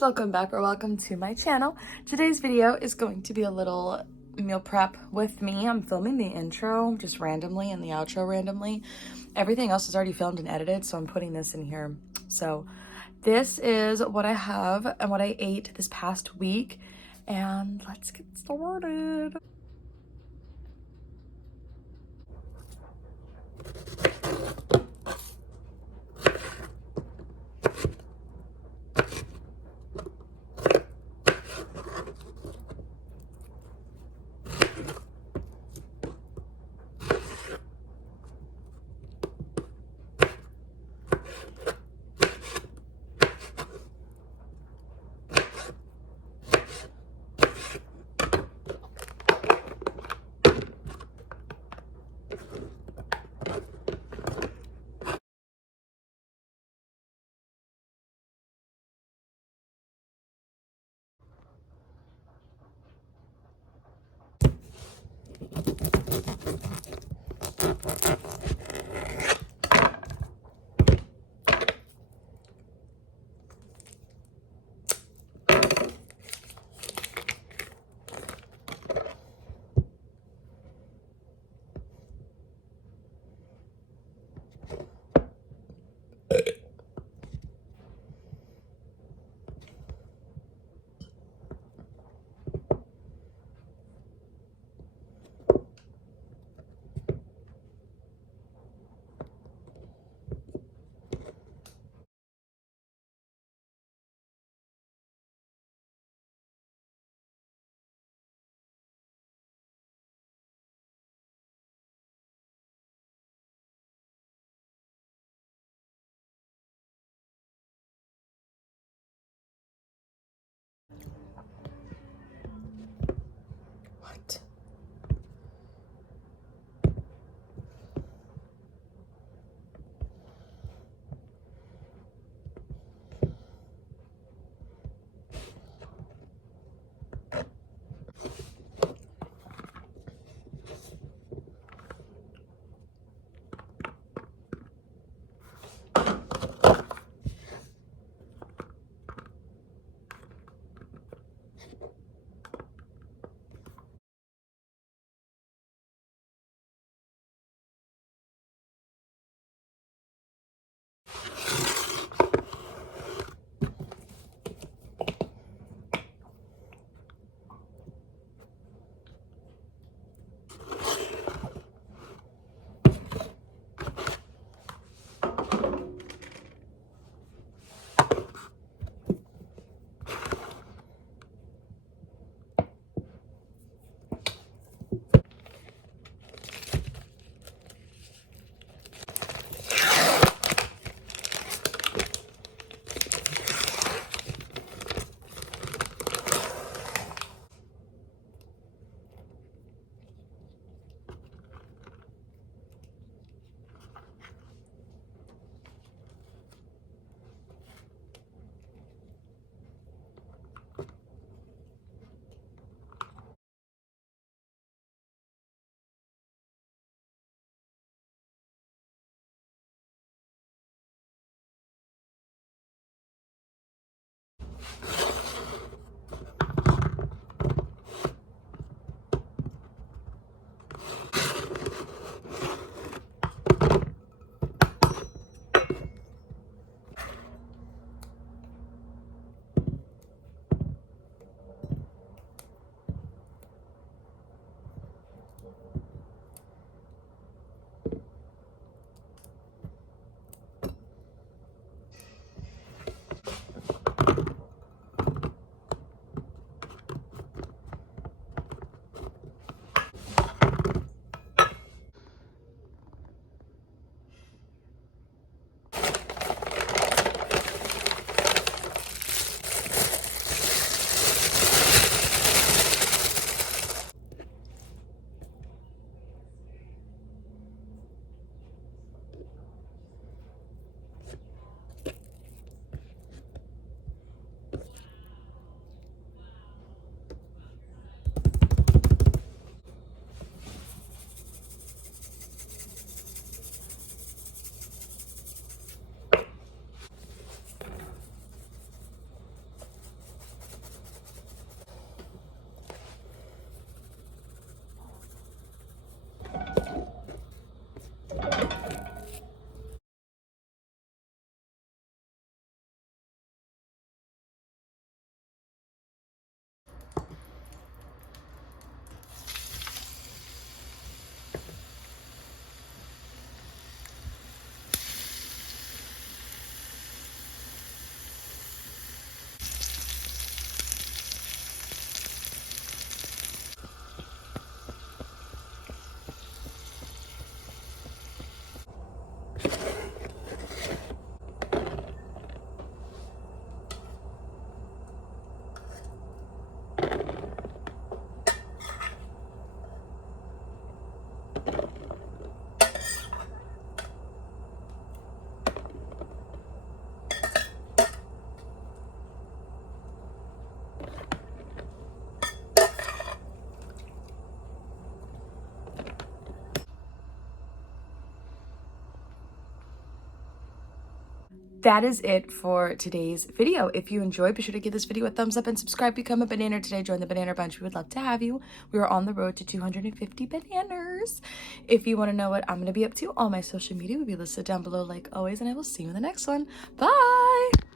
guys, welcome back or welcome to my channel. Today's video is going to be a little meal prep with me. I'm filming the intro just randomly and the outro randomly. Everything else is already filmed and edited, so I'm putting this in here. So this is what I have and what I ate this past week, and let's get started. that is it for today's video. If you enjoyed, be sure to give this video a thumbs up and subscribe. Become a banana today. Join the banana bunch. We would love to have you. We are on the road to 250 bananas. If you want to know what I'm going to be up to, all my social media will be listed down below like always, and I will see you in the next one. Bye!